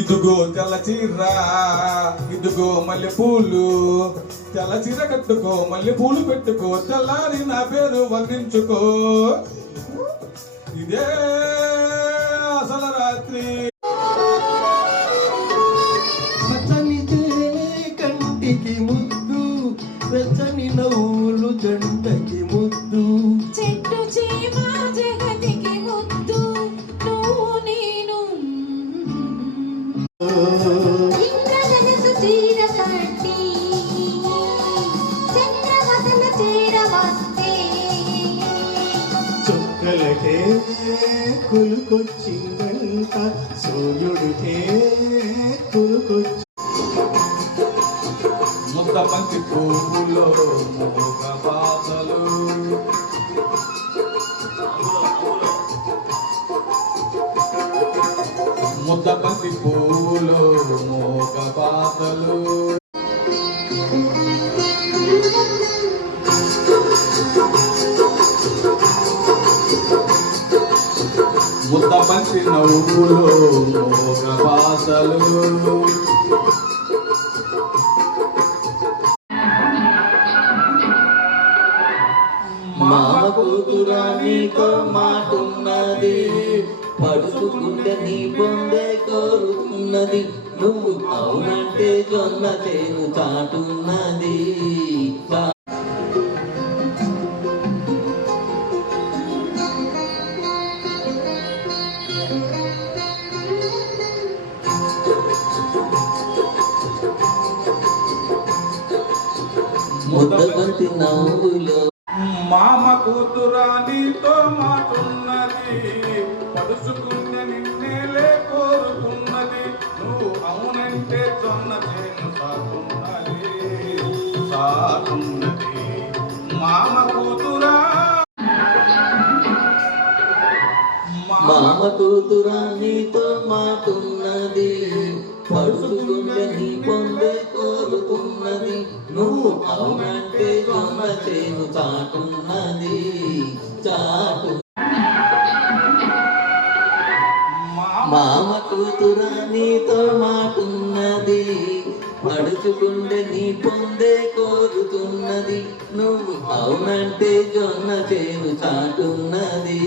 ఇదిగో తెల్ల చీర, ఇదిగో మల్లె పూలు, తెల్ల చీర కట్టుకో, మల్లె పూలు పెట్టుకో, తెల్లారి నా పేరు వర్ణించుకో. ఇదే అసలు రాత్రి. పచ్చని తేనె కంటికి ముద్దు, వెచ్చని నవ్వులు జంటకి ముద్దు, చెట్టు చీమ జగతికి ముద్దు, నువ్వు నేను. ఇంద్రధనుసు చీర కట్టి చంద్రవదన చీర వస్తే చుక్కలకే కొలుకొచ్చిందంట, సూర్యుడికే కొలుకొచ్చి. ముద్ద బంతి పువ్వులో మోగ బాధలు, ముద్ద బంతి పువ్వులో మోగ బాధలు. ముద్ద బంతి నవ్వులో మోగ బాధలు. మామ కూతురా నీతో మాటున్నది, పడుచుకుంటే నీ పొందే కోరుతున్నది, నువ్వు అవునంటే జొన్న చేను చాటున్నది. ముద్దబంతి నవ్వులో మామ కూతురా నీతో మాటున్నది, పడుచుకున్న నిన్నేలే కోరుకున్నది, నువ్వు అవునంటే జొన్న చేను సాటున్నది. మామ కూతురా, మామ కూతురా నీతో మాటున్నది, పడుచుకుంటే నీ పొందే కోరుతున్నది, నువ్వు అవునంటే జొన్న చేను చాటున్నది చాటు. మామ కూతురా నీతో మాటున్నది, పడుచుకుంటే నీ పొందే కోరుతున్నది, నువ్వు అవునంటే జొన్న చేను చాటున్నది.